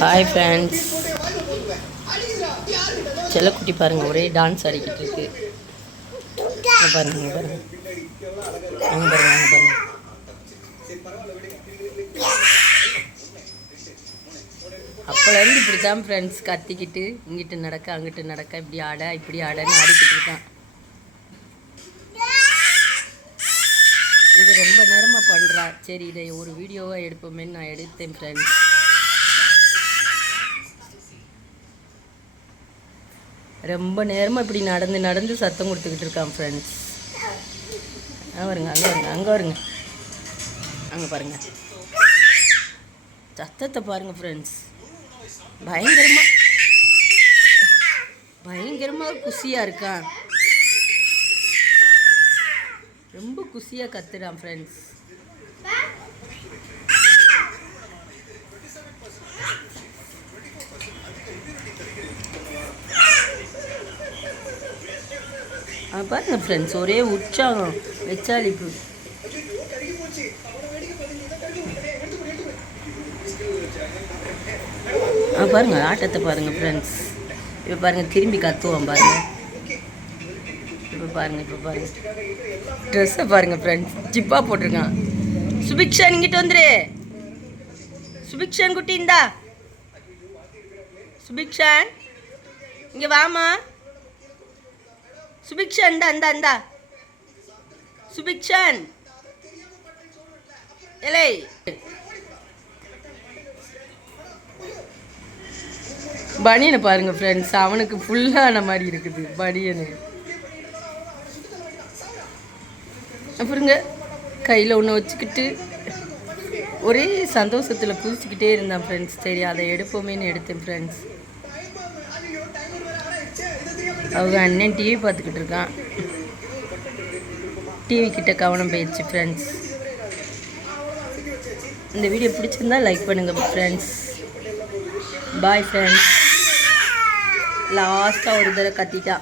Hi friends செல்லக்குட்டி பாருங்க ஒரே டான்ஸ் ஆடிக்கிட்டு இருக்கு. பாருங்க பாருங்க. பாருங்க பாருங்க. அப்போலேருந்து இப்படி தான் ஃப்ரெண்ட்ஸ் கத்திக்கிட்டு இங்கிட்டு நடக்க அங்கிட்டு நடக்க இப்படி ஆட இப்படி ஆடன்னு ஆடிக்கிட்டு இருக்கான். இது ரொம்ப நேரமாக பண்ணுறா சரி இதை ஒரு வீடியோவாக எடுப்போமேன்னு நான் எடுத்தேன் ஃப்ரெண்ட்ஸ் ரொம்ப நேரமாக இப்படி நடந்து நடந்து சத்தம் கொடுத்துக்கிட்டு இருக்கான் ஃப்ரெண்ட்ஸ் வருங்க அங்கே வருங்க அங்கே வருங்க. அங்கே பாருங்க. சத்தத்தை பாருங்க ஃப்ரெண்ட்ஸ் பயங்கரமாக பயங்கரமாக குஷியாக இருக்கான். ரொம்ப குஷியாக கத்துறான் ஃப்ரெண்ட்ஸ் பாருங்க ஃப்ரெண்ட்ஸ் ஒரே உற்சாகம். வெச்சாலிப்பு. ஆ பாருங்க ஆட்டத்தை பாருங்க ஃப்ரெண்ட்ஸ் இப்போ பாருங்க திரும்பி கத்துவோம் பாருங்க. இப்போ பாருங்க இப்போ பாருங்க. ட்ரெஸ்ஸை பாருங்க ஃப்ரெண்ட்ஸ் ஜிப்பாக போட்டிருக்கான். சுபிக்ஷன் இங்கிட்டு வந்துரு. சுபிக்ஷன் குட்டி இந்தா. சுபிக்ஷன் இங்கே வாமா சுபிக்ஷன் இந்தா இந்தா இந்தா. சுபிக்ஷன். இலை பனியனை பாருங்க ஃப்ரெண்ட்ஸ் அவனுக்கு ஃபுல்லான மாதிரி இருக்குது பனியனு. அப்புறங்க கையில் ஒன்று வச்சுக்கிட்டு ஒரே சந்தோஷத்தில் குதிச்சுக்கிட்டே இருந்தான் ஃப்ரெண்ட்ஸ் சரி அதை எடுப்போமேன்னு எடுத்தேன் ஃப்ரெண்ட்ஸ் அவங்க அண்ணன் டிவி பார்த்துக்கிட்டு இருக்கான். டிவி கிட்ட கவனம் போயிடுச்சு ஃப்ரெண்ட்ஸ் இந்த வீடியோ பிடிச்சிருந்தா லைக் பண்ணுங்கள் ஃப்ரெண்ட்ஸ் பாய் ஃப்ரெண்ட்ஸ் லாஸ்ட்டாக ஒரு தடவை கத்திட்டா.